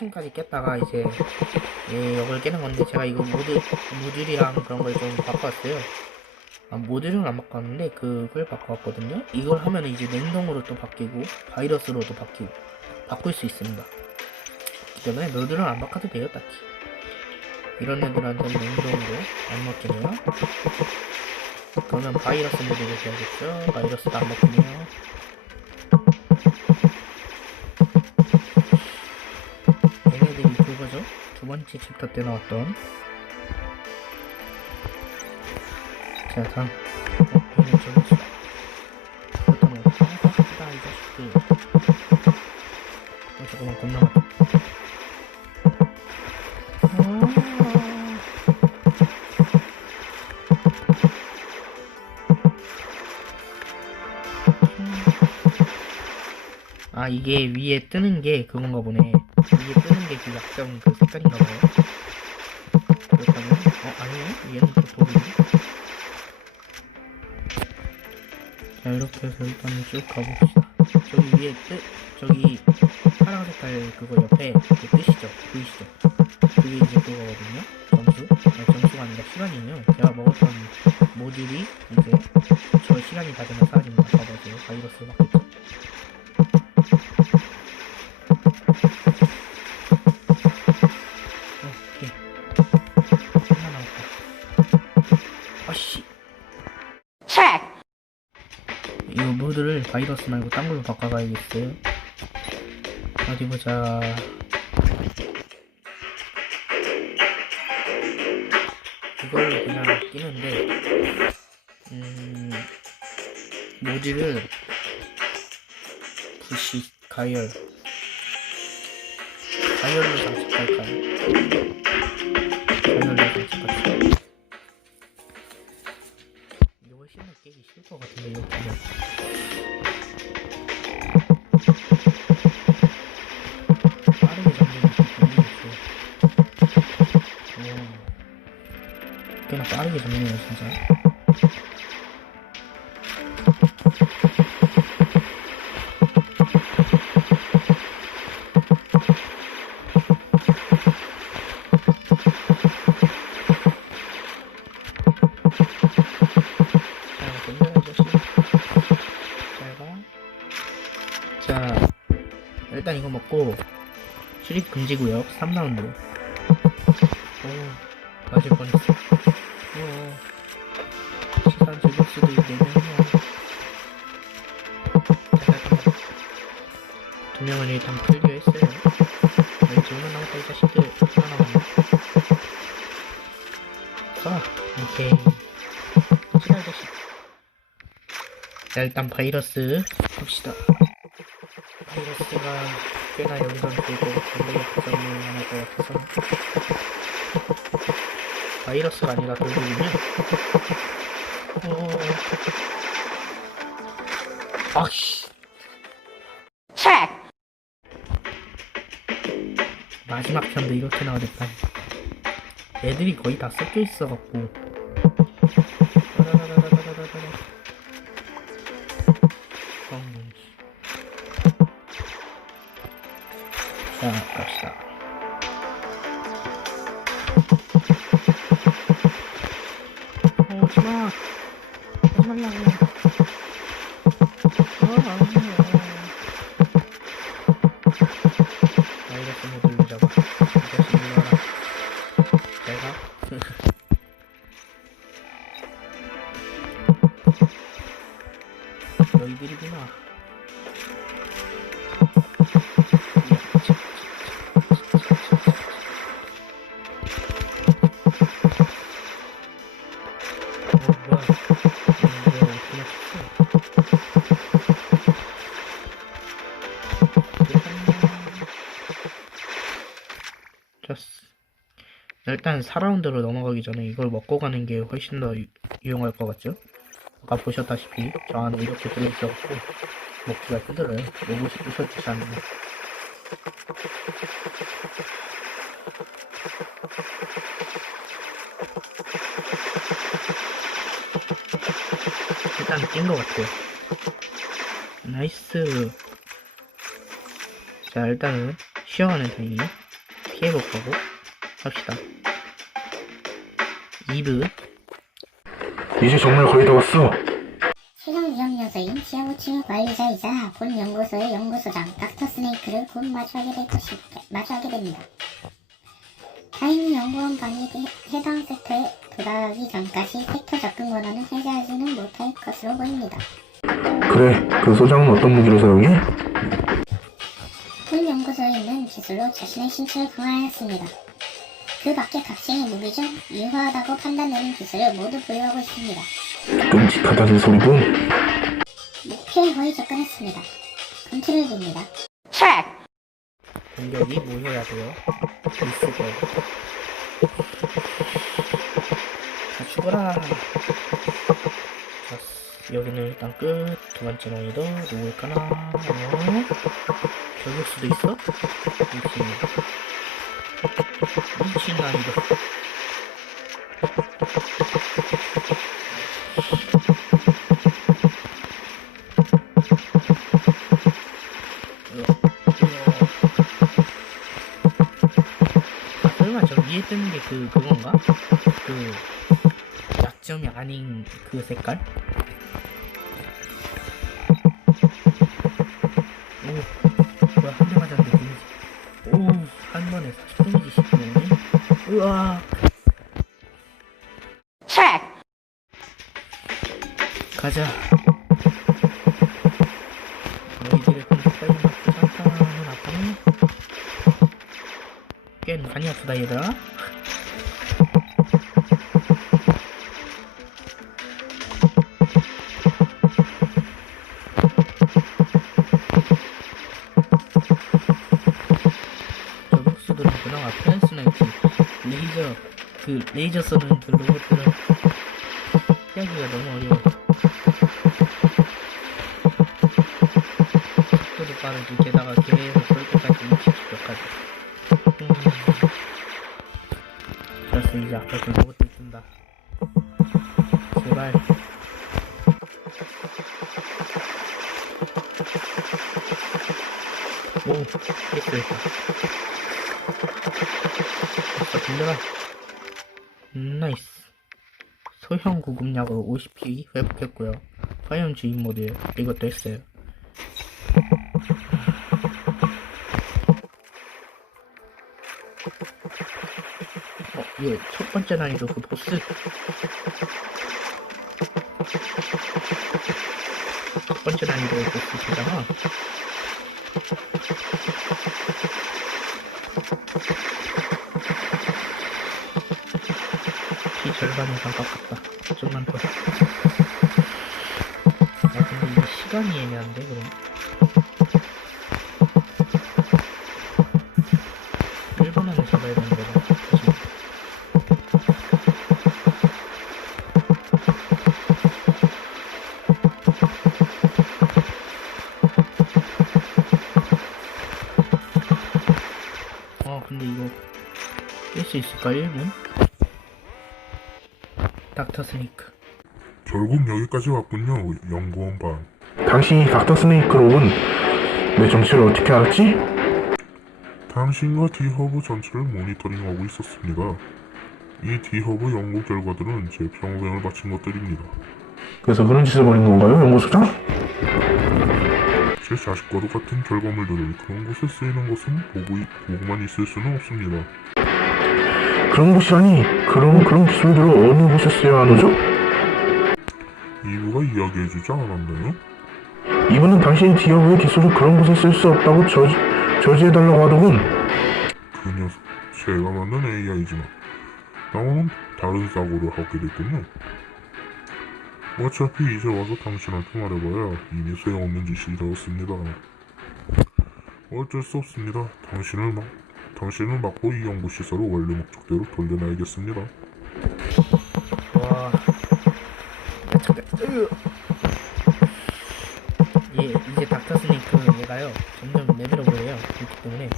1층까지 깼다가 이제 예, 이걸 깨는 건데 제가 이거 모드 모듈이랑 그런 걸 좀 바꿔왔어요. 아, 모듈은 안 바꿨는데 그걸 바꿔왔거든요. 이걸 하면 이제 냉동으로 또 바뀌고 바이러스로도 바뀌고 바꿀 수 있습니다. 그렇기 때문에 모듈은 안 바꿔도 돼요, 딱히. 이런 애들한테는 냉동으로 안 먹히네요. 그러면 바이러스 모드를 해야겠죠. 바이러스도 안 먹히네요. 번째 챕터 때 나왔던. 자, 다음. 잠깐만, 겁나. 아 이게 위에 뜨는 게 그건가 보네 위에 뜨는 게 그 약점 그 색깔인가 봐요. 그렇다면 어 아니네 얘는 또 돌이네 자 이렇게 해서 일단은 쭉 가봅시다. 저기 위에 뜨 저기 파란 색깔 그거 옆에 그 뜨시죠? 보이시죠? 그게 이제 그거거든요 바꿔가야겠어요. 어디 보자. 이걸로 그냥 끼는데, 음, 모드를 부시, 가열, 가열로 장착할까요? 가열로 장착할까요? 이게 훨씬 더 깨기 쉬울 것 같은데, 이렇게 출입 금지구역 3라운드. 오, 맞을 뻔했어. 오, 시간 즐길 수도 있겠네요. 두 명은 일단 클리어했어요. 여기 지금 남았다 이 자식들 하나 남았네. 아, 오케이. 시간 자식. 자 일단 바이러스 봅시다 바이러스가 꽤나 영상 들고 굉장히 고장이 많을 것 같아서. 바이러스가 아니라 돌돌이면 어... 아씨. 마지막 편도 이렇게 나오겠다 애들이 거의 다 섞여 있어갖고 오지 말라 좋았어. 일단 4라운드로 넘어가기 전에 이걸 먹고 가는 게 훨씬 더 유, 유용할 것 같죠? 아까 보셨다시피 저 안에 이렇게 들어있어갖고 먹기가 힘들어요. 로봇이 부셔지지 않는 일단 깬것 같아요. 나이스. 자 일단은 쉬어가는 타임이요. 피해볼 거고 합시다. 이브 이제 정말 거의 다 왔어. 최종 위험 요소인 지하고층 관리자이자 본 연구소의 연구소장 닥터 스네이크를 곧 마주하게 될 것이 마주하게 됩니다. 다행히 연구원 방이 해- 해당 섹터에 도달하기 전까지 섹터 접근 권한을 해제하지는 못할 것으로 보입니다. 그래, 그 소장은 어떤 무기를 사용해? 본 연구소에 있는 기술로 자신의 신체를 강화하였습니다. 그 밖에 각종의 무기 중 유효하다고 판단되는 기술을 모두 보유하고 있습니다. 끔찍하다는 소리군. 목표에 거의 접근했습니다. 컨트롤입니다. 공격이 모여야 돼요. 있을 거고. 자, 죽어라. 여기는 일단 끝. 두 번째 난이도 누구일까나? 어? 저격수도 있어? 미친. 미친 난이도. 아, 설마 저 위에 뜨는 게 그 그건가? 그 약점이 아닌 그 색깔? 3만에 40분이지 10분이 우와. 트랙 가자. 너희들의 혼자 빨리 맞고 잠깐만 아파는 꽤 많이 아프다 얘들아 그 레이저 쏘는 그 로봇들은 피하기가 너무 어려워 속도도 빠르지 게다가 계속 쏠 때까지 60초까지 좋았어 이제 아까 그 로봇 구급약으로 50p 회복했고요 화염 주인 모드 이것도 했어요 어, 이거 첫 번째 난이도 그 보스. 첫 번째 난이도 보스잖아. 피 절반 이상 깎았다. 좀만 더. 아, 근데 이게 시간이 애매한데, 그럼. 1분 안에 잡아야 되는. 그치? 아 근데 이거 깰수 있을까 1분? 닥터 스니크 결국 여기까지 왔군요, 연구원 반. 당신이 닥터 스네이크로군. 내 정체를 어떻게 알았지? 당신과 디허브 전체를 모니터링하고 있었습니다. 이 디허브 연구 결과들은 제 평생을 바친 것들입니다. 그래서 그런 짓을 벌인 건가요, 연구소장? 제 자식과도 같은 결과물들을 그런 곳에 쓰이는 것은 보고, 보고만 있을 수는 없습니다. 그런 곳이라니, 그럼 그런 기술들을 어느 곳에 써야 하노죠? 이브가 이야기해주지 않았나요? 이분은 당신이 디어브의 기술을 그런 곳에 쓸 수 없다고 저지, 저지해달라고 하더군. 그 녀석, 제가 만든 AI지만 나오는 다른 사고를 하게 됐군요. 어차피 이제 와서 당신한테 말해봐야 이미 소용없는 짓이 되었습니다. 어쩔 수 없습니다. 당신을 막 당신을 막고 이 연구시설을 원래 목적대로 돌려놔야겠습니다. 와. 얘 이제 닥터 스니크 얘가요 점점 레벨업 해요 그렇기 때문에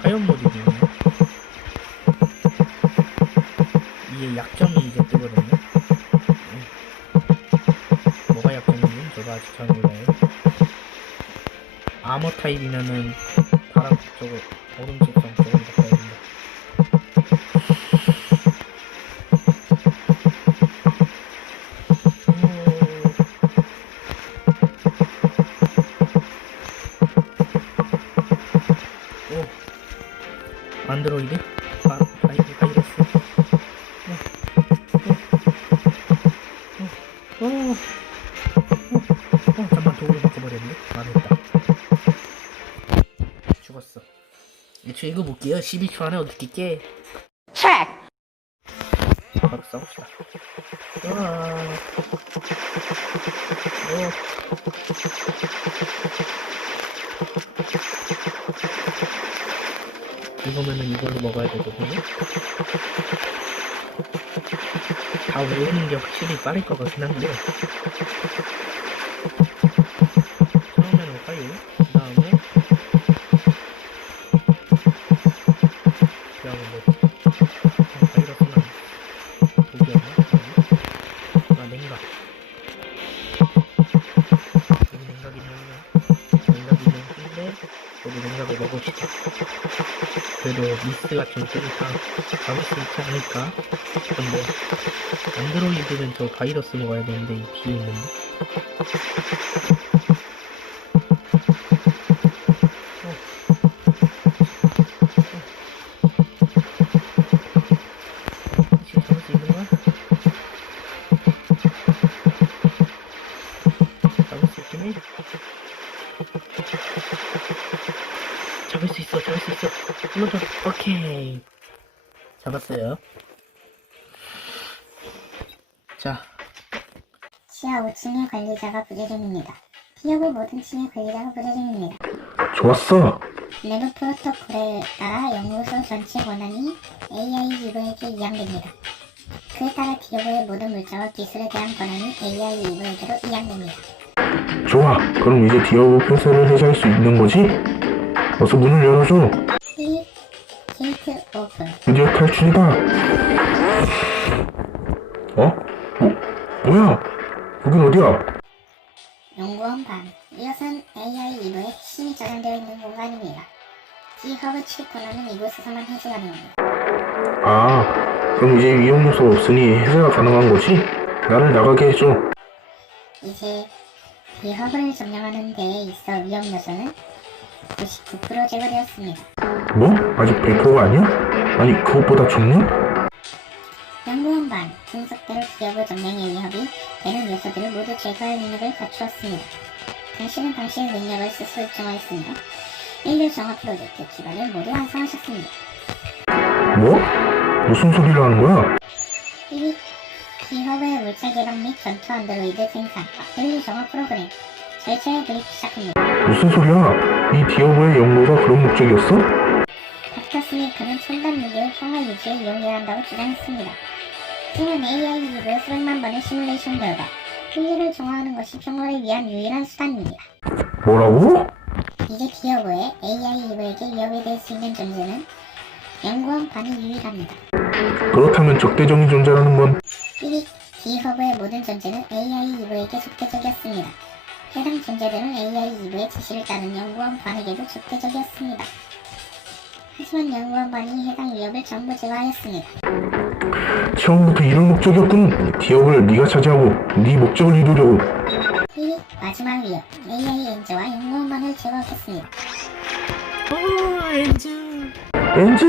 화염 모드이네요 이게 약점이 이제 뜨거든요 음. 뭐가 약점인지 저도 아직 잘 몰라요 아머 타입이면은 바람 저거 집 저 이거 볼게요. 12초 안에 어떻게 깨? 바로 싸웁시다. 어. 이거면은 이걸로 먹어야 되거든요. 다 외우는 게 확실히 빠를 것 같긴 한데. 먹읍시다. 그래도 미스가 좀 세니까 잡을 수 있지 않을까? 근데, 안드로이드는 저 바이러스 먹어야 되는데, 이 뒤에 있는 잡을 수 있어, 잡을 수 있어. 눌러줘. 오케이. 잡았어요. 자, 지하 5층의 관리자가 부재중입니다. 기업의 모든 층의 관리자가 부재중입니다. 좋았어. 내부 프로토콜에 따라 연구소 전체 권한이 AI 리브에게 이양됩니다. 그에 따라 기업의 모든 물자와 기술에 대한 권한이 AI 리브에게로 이양됩니다. 좋아. 그럼 이제 디어브 폐쇄를 해제할 수 있는 거지? 어서 문을 열어줘. 드디어 탈출이다. 어? 뭐, 뭐야? 여긴 어디야? 연구원 방. 이것은 AI 리브의 핵심이 저장되어 있는 공간입니다. 출입 권한은 이곳에서만 해제 가능합니다. 아, 그럼 이제 위험 요소 없으니 해제가 가능한 거지? 나를 나가게 해줘. 이제 디허브를 점령하는 데에 있어 위험 요소는 99% 제거되었습니다. 뭐? 아직 100%가 아니야? 아니, 그것보다 적냐? 연구원 반 분석대로 기업의 점령에 위협이 되는 요소들을 모두 제거할 능력을 갖추었습니다. 당신은 당신의 능력을 스스로 입증하였으며 인류 정화 프로젝트 기반을 모두 완성하셨습니다. 뭐? 무슨 소리를 하는 거야? 1위 기업의 물자 개방 및 전투 안드로이드 생산 인류 정화 프로그램 절차에 돌입 시작합니다. 무슨 소리야? 이 디어브의 연구가 그런 목적이었어? 닥터 스네이크는 첨단 무기를 평화 유지에 이용해야 한다고 주장했습니다. 그는 AI 기브의 수백만 번의 시뮬레이션 결과 인류를 정화하는 것이 평화를 위한 유일한 수단입니다. 뭐라고? 이제 기어브의 AI 이브에게 위협이 될 수 있는 존재는 연구원 반이 유일합니다. 그렇다면 적대적인 존재라는 건 1위 기허브의 모든 존재는 AI 이브에게 적대적이었습니다. 해당 존재들은 AI 이브의 지시를 따른 연구원 반에게도 적대적이었습니다. 하지만 연구원 반이 해당 위협을 전부 제거하였습니다. 처음부터 이런 목적이었군. 디어브를 네가 차지하고 네 목적을 이루려고. 1위 마지막 위협 AI 엔저와 연구원 반을 제거하겠습니다. 오, 엔즈. 엔진!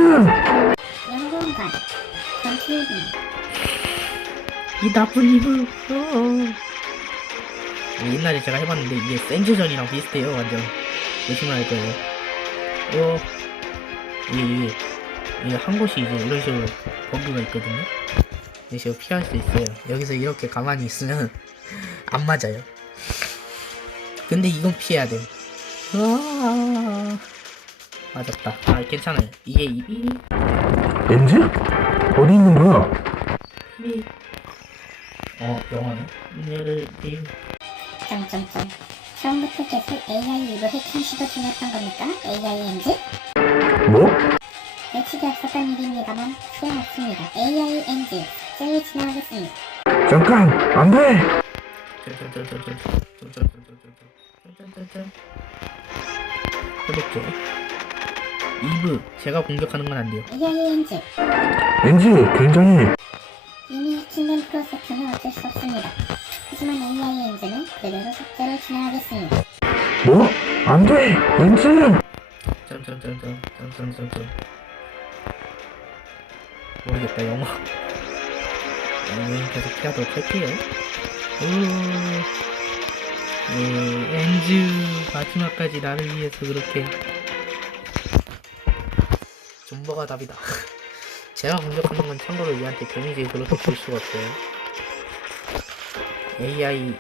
연구원 반 건투비 이 나쁜 이불. 어. 옛날에 제가 해봤는데 이게 센즈전이랑 비슷해요, 완전. 조심해야 돼요. 어, 이게, 이게, 이게 한 곳이 이제 이런 식으로 버그가 있거든요. 이런 식으로 피할 수 있어요. 여기서 이렇게 가만히 있으면 안 맞아요. 근데 이건 피해야 돼. 아, 맞았다. 아, 괜찮아요. 이게 입이, 엔진? 어디 있는 거야? 어, 영어네. 점점점 처음부터 계속 AI 이브 해킹 시도 중이었던 겁니까? AI 엔진? 뭐? 예측이 없었던 일입니다만 소용없습니다. AI 엔진 제일 진행하겠습니다. 잠깐! 안 돼! 이렇게 이브 제가 공격하는 건 안 돼요. AI 엔진 엔지, 굉장히 이미 해킹된 프로세스는 어쩔 수 없습니다. 하지만 AI 엔진은 그대로 숙제를 진행하겠습니다. 뭐? 안 돼! 점점점점 점점점점 모르겠다 영어 영어는 계속 피하도록 할게요 오, 네, 엔즈 마지막까지 나를 위해서 그렇게 존버가 답이다 제가 공격하는 건 참고로 얘한테 데미지 그렇게 줄 수가 없어요 AI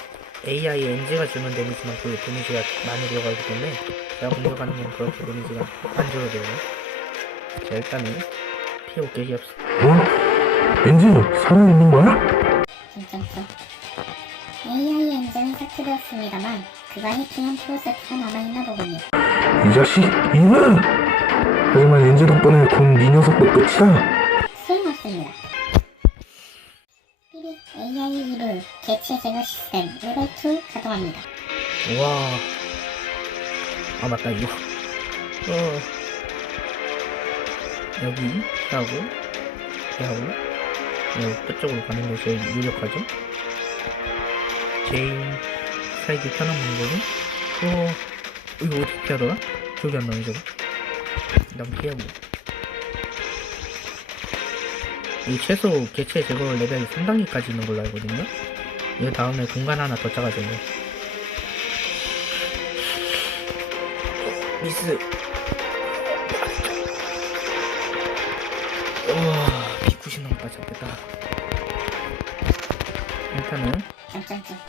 AI 엔지가 주는 데미지만 그 데미지가 많이 들어가기 때문에 제가 공격하는 건 그렇게 데미지가 안 줄어들어요. 자 일단은 피해 깨기 없어. 뭐? 엔지, 살아있는 거야? 점점점. AI 엔진은 삭제되었습니다만 그가 해킹한 프로세스가 남아있나 보군요. 이 자식, 이브! 하지만 엔지 덕분에 곧네 녀석도 끝이다. 소용없습니다. 삐빅 AI 이브 개체 제거 시스템 레벨 2 가동합니다. 와. 아 맞다 이거. 어. 여기 피하고 피하고 여기 끝쪽으로 가는 게 제일 유력하죠. 제일 살기 편한 방법은 어 이거 어떻게 피하더라? 기억이 안 나네 저거. 일단 피하고. 이 최소 개체 제거 레벨이 3단계까지 있는 걸로 알거든요. 이 다음에 공간 하나 더 작아져요. 미스. 우와, 비90 넘까지 잡겠다. 일단은.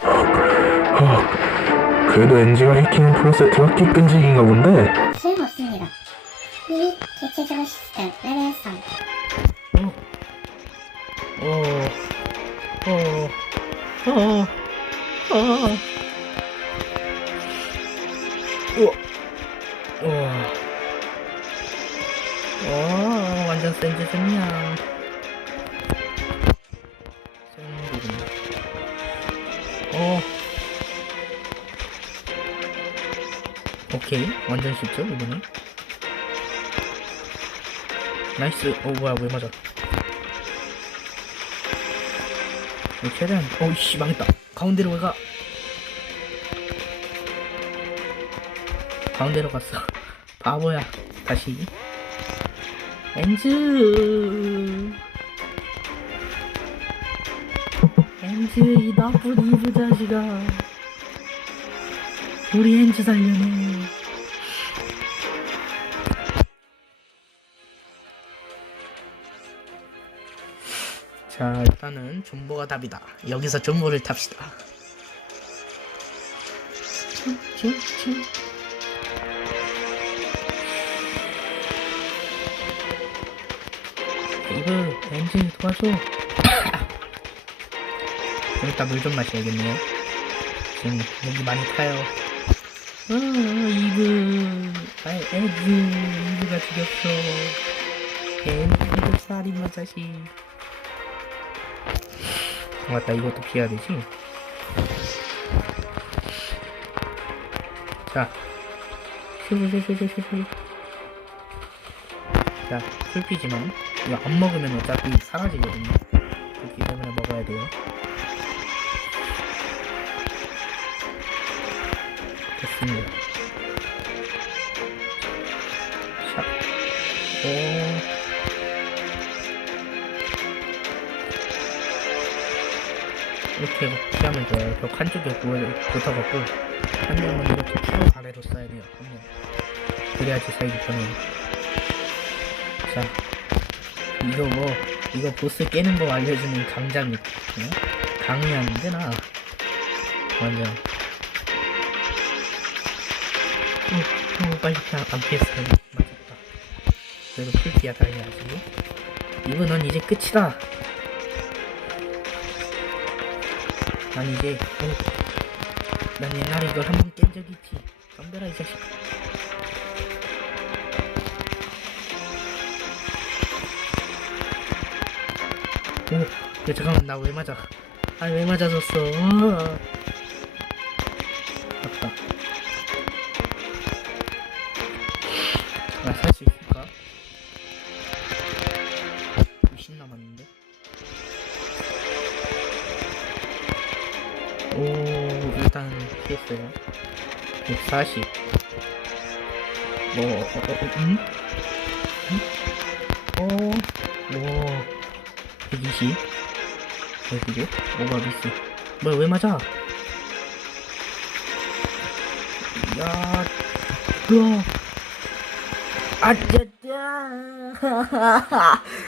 헉, 그래도 엔지가 해킹한 프로세트가 끼 끈질긴가 본데? 소용없습니다. 삐빅 개체 제거 시스템 레벨 3 완전 쉽죠, 이번에? 나이스, 어, 뭐야, 왜 맞아? 어, 최대한 어이씨 망했다. 가운데로 왜가. 가운데로 갔어. 바보야. 다시. 엔즈. 엔즈 이 나쁜 이브 자식아. 우리 엔즈 살려내 자 일단은 존버가 답이다. 여기서 존버를 탑시다. 이거 엔진 도와줘. 일단 물 좀 마셔야겠네요. 지금 목이 많이 타요. 어 이브 아 엔즈 이브가 죽였어. 엔즈 살인마 자식 맞다. 이것도 피해야 되지? 자. 슈슈슈슈슈슈. 자 풀피지만 이거 안 먹으면 어차피 사라지거든요. 그렇기 때문에 먹어야 돼요. 됐습니다. 샵. 오. 이렇게 피하면 돼요. 벽 한쪽에 구- 붙어갖고 한 명은 이렇게 쭉 아래로 쏴야 돼요. 한 명. 그래야지 살기 편해요. 자, 이거 뭐 이거 보스 깨는 거 알려주는 강장이 어? 강의하는데 나 완전. 어, 어, 빨리 피하, 안 피했어. 맞았다. 그래도 풀피야 다행이야지. 이분은 이제 끝이다. 난 이제 어, 난 옛날에 이걸 한 번 깬 적이 있지. 덤벼라 이 자식. 오, 야 잠깐만 나 왜 맞아? 아 왜 맞아졌어 140 뭐, 어, 어, 어, 음? 음? 어, 와, 120 120 오바 미스 뭐야 왜 맞아 야 으아 아, 짜, 짜.